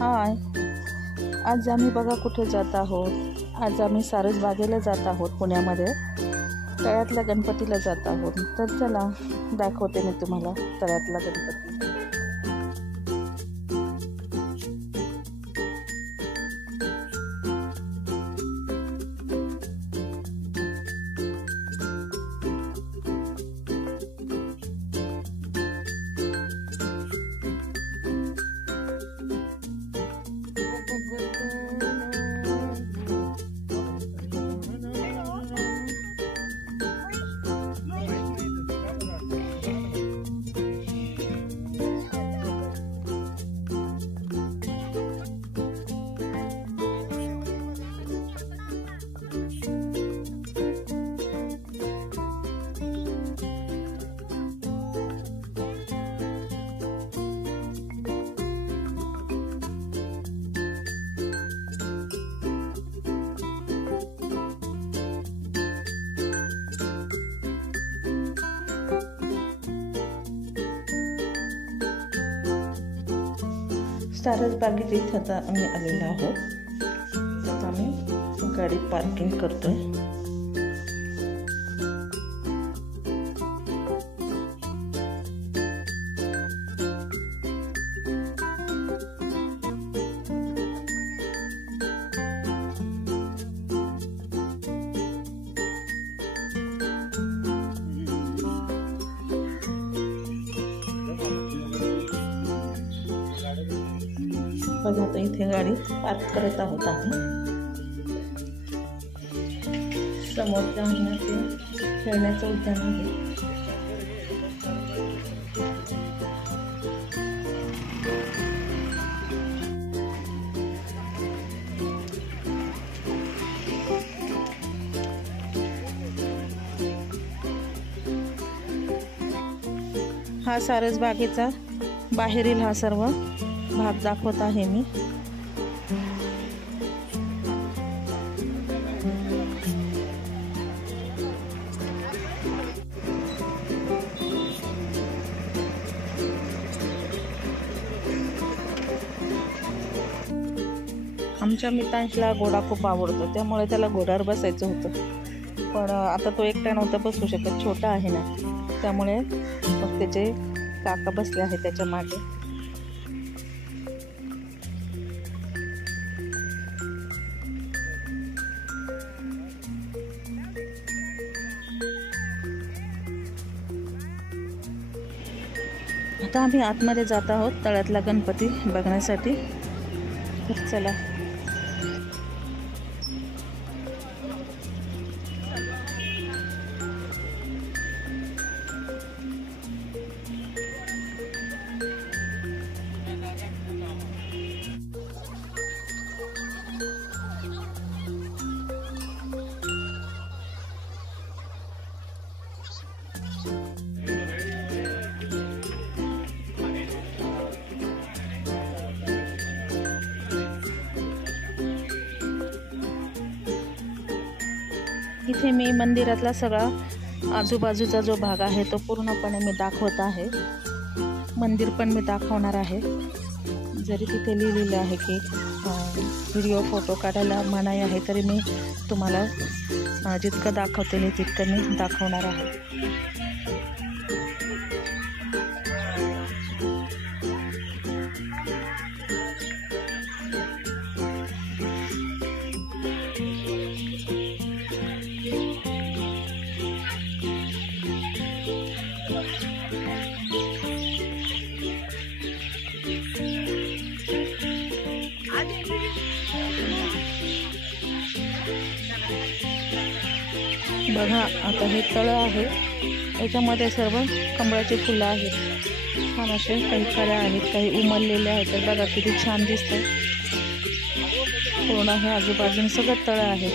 हाय, आज आम्ही बघा कुठे जात आहोत. आज आम्ही सारसबागेला जात आहोत. पुण्यामध्ये तळ्यातल्या गणपतीला जात आहोत. तर चला दाखवते मी तुम्हाला तळ्यातला गणपती. सारसबागेच्या इथं आता आम्ही आलेलो आहोत. आता आम्ही गाडी पार्किंग करतोय. बघा आता इथे गाडी पार्क करत आहोत आम्ही. समोरच्या अंगणात खेळण्याचं उद्यान आहे. हा सारसबागेचा बाहेरील हा सर्व भाग दाखवत आहे मी. आमच्या मित्रांला घोडा खूप आवडतो, त्यामुळे त्याला घोड्यावर बसायचं होतं. पण आता तो एकटा नव्हता बसू शकत, छोटा आहे ना, त्यामुळे मग त्याचे काका बसले आहे त्याच्या मागे. आता आम्ही आतमध्ये जात आहोत तळ्यातला गणपती बघण्यासाठी. तर चला. इथे मी मंदिरातला सगळा आजूबाजूचा जो भाग आहे तो पूर्णपणे मी दाखवत आहे. मंदिर पण मी दाखवणार आहे. जरी तिथे लिहिलेलं आहे की व्हिडिओ फोटो काढायला मनाई आहे, तरी मी तुम्हाला जितकं दाखवते तितकं मी दाखवणार आहे. बघा आता हे तळं आहे. याच्यामध्ये सर्व कमळाची फुलं आहेत. छान असे काही कळ्या आहेत, काही उमललेल्या आहेत. तर बघा किती छान दिसतं. पूर्ण हे आजूबाजून सगळं तळं आहे.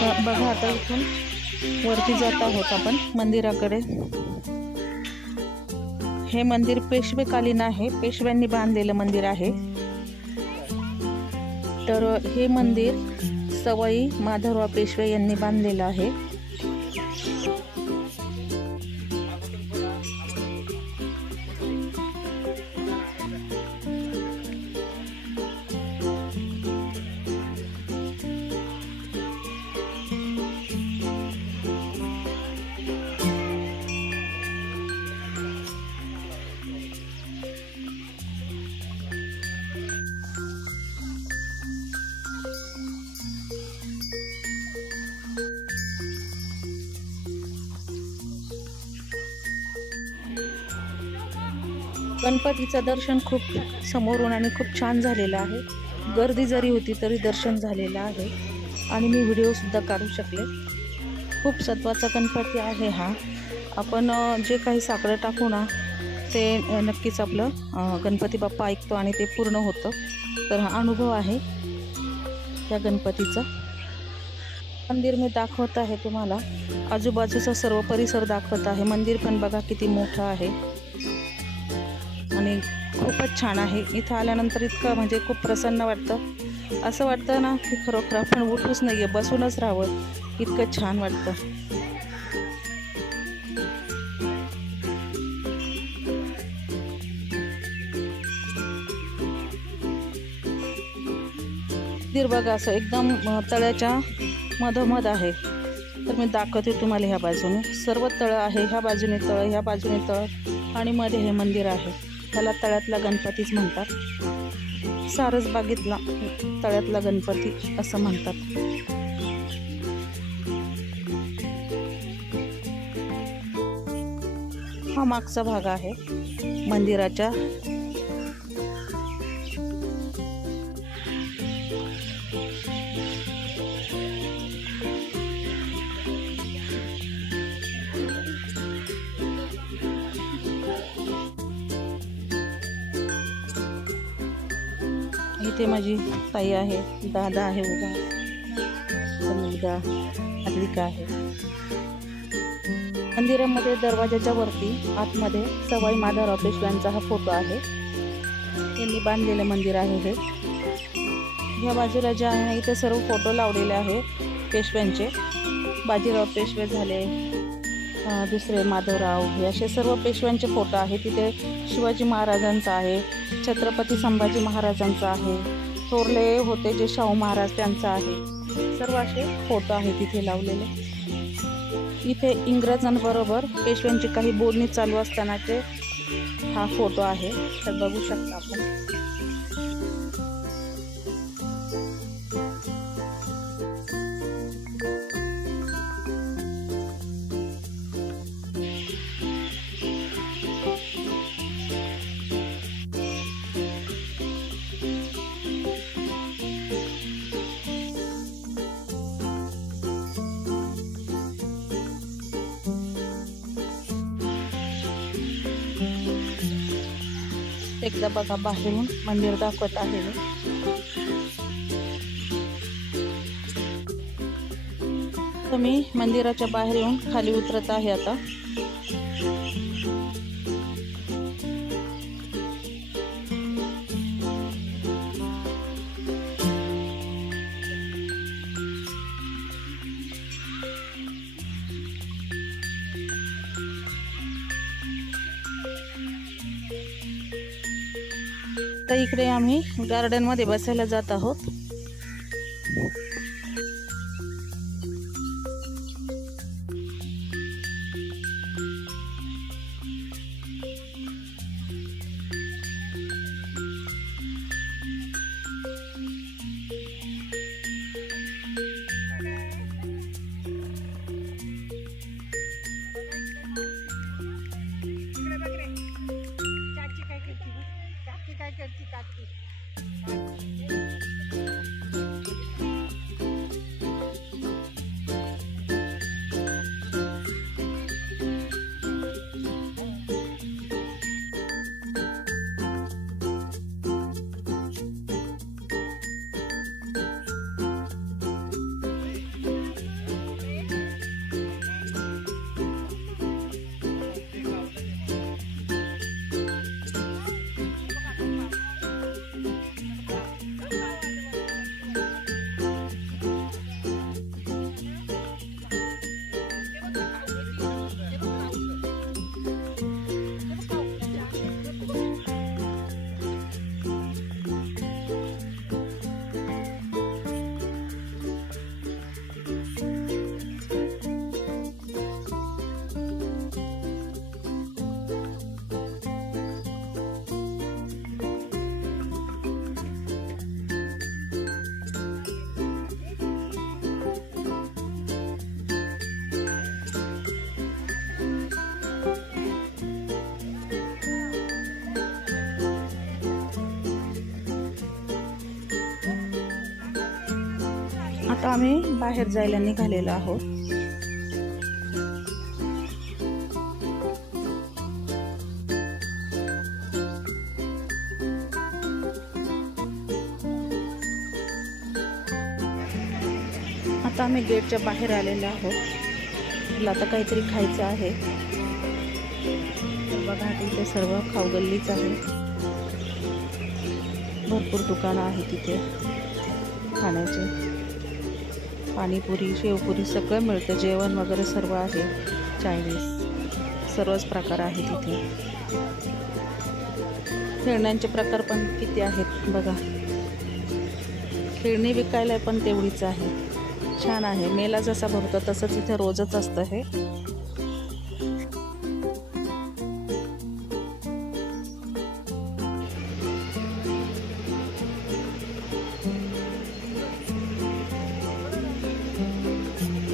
बघा आता इथून वरती जात आहोत आपण मंदिराकडे। हे मंदिर पेशवेकालीन आहे, पेशव्यांनी बांधलेलं मंदिर आहे। तर हे मंदिर सवाई माधवराव पेशवे यांनी बांधलेलं आहे। गणपतीचं दर्शन खूप समोरून आणि खूप छान झालेलं आहे। गर्दी जरी होती तरी दर्शन झालेलं आहे आणि मी व्हिडिओसुद्धा काढू शकले। खूप सत्वाचा गणपती आहे हा। आपण जे काही साकडं टाकू ना ते नक्कीच आपलं गणपती बाप्पा ऐकतो आणि ते पूर्ण होतं। तर हा अनुभव आहे या गणपतीचा। मंदिर मी दाखवत आहे तुम्हाला, आजूबाजूचा सर्व परिसर दाखवत आहे। मंदिर पण बघा किती मोठं आहे आणि खूपच छान आहे। इथं आल्यानंतर इतकं म्हणजे खूप प्रसन्न वाटतं, असं वाटतं ना की खरोखर आपण उठूच नाही आहे, बसूनच राहावं, इतकं छान वाटतं। मंदिर बघा असं एकदम तळ्याच्या मधोमध आहे। तर मी दाखवते तुम्हाला ह्या बाजूने सर्व तळं आहे, ह्या बाजूने तळं, ह्या बाजूने तळं आणि मध्ये हे मंदिर आहे। त्याला तळ्यातला गणपतीच म्हणतात, सारसबागेतला तळ्यातला गणपती असं म्हणतात। हा मागचा भाग आहे मंदिराच्या। इथे माझी ताई आहे, दादा आहे उभा, मुलगा अद्विका आहे। मंदिरामध्ये दरवाजाच्या वरती आतमध्ये सवाई माधवराव पेशव्यांचा हा फोटो आहे, यांनी बांधलेलं मंदिर आहे हे। ह्या बाजूला जे आहे इथे सर्व फोटो लावलेले आहे पेशव्यांचे। बाजीराव पेशवे झाले, दुसरे माधवराव, हे असे सर्व पेशव्यांचे फोटो आहे। तिथे शिवाजी महाराजांचा आहे, छत्रपती संभाजी महाराजांचा आहे, थोरले होते जे शाहू महाराज त्यांचा आहे। सर्व असे फोटो आहे तिथे लावलेले। इथे इंग्रजांबरोबर पेशव्यांची काही बोलणी चालू असतानाचे हा फोटो आहे, तर बघू शकता आपण। एकदा बघा बाहेरून मंदिर दाखवत आहे मी। तर मी मंदिराच्या बाहेर येऊन खाली उतरत आहे आता। तर इकडे आम्ही गार्डन मध्ये बसायला जात आहोत। आता आम्ही बाहेर जायला निघालेलो आहोत. आता आम्ही गेटच्या बाहेर आलेलो आहोत. मला आता काहीतरी खायचं आहे. बघा इथे सर्व खाऊ गल्लीच आहे. भरपूर दुकानं आहे तिथे खाण्याचे. पाणीपुरी, शेवपुरी सगळं मिळतं. जेवण वगैरे सर्व आहे. चायनीज सर्वच प्रकार आहे तिथे. खेळण्यांचे प्रकार पण किती आहेत बघा. खेळणी विकायला पण तेवढीच आहे. छान आहे. मेला जसा भरतो तसंच इथे रोजच असतं हे.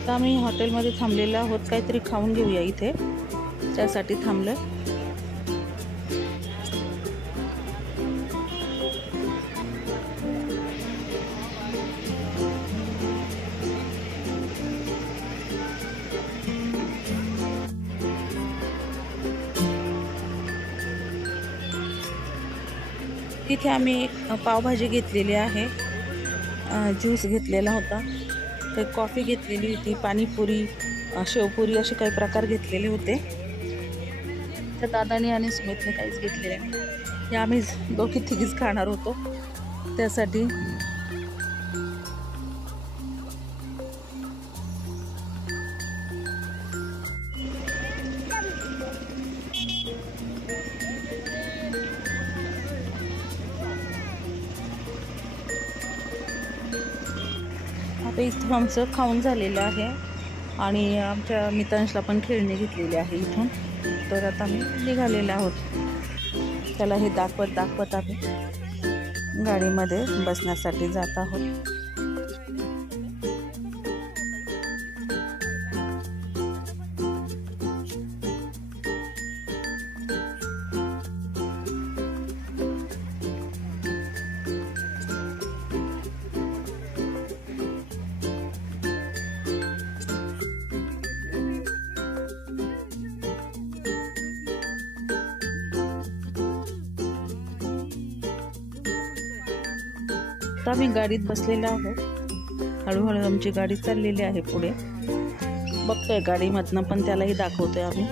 आता आम्ही हॉटेलमध्ये थांबलेलो आहोत. काहीतरी खाऊन घेऊया इथे, त्यासाठी थांबलं. तिथे आम्ही पावभाजी घेतलेली आहे, ज्यूस घेतलेला होता, काही कॉफी घेतलेली होती, पाणीपुरी, शेवपुरी असे काही प्रकार घेतलेले होते. तर दादानी आणि सुमितने काहीच घेतलेले नाही. हे आम्ही दोघी तिघीच खाणार होतो त्यासाठी. आता इथून आमचं खाऊन झालेलं आहे आणि आमच्या मित्रांशला पण खेळणी घेतलेली आहे इथून. तर आता आम्ही निघालेलो आहोत. त्याला हे दाखवत आम्ही गाडीमध्ये बसण्यासाठी जात आहोत. आता आम्ही गाडीत बसलेलो आहोत. हळूहळू आमची गाडी चाललेली आहे पुढे. बघतोय गाडीमधनं पण त्यालाही दाखवतोय आम्ही.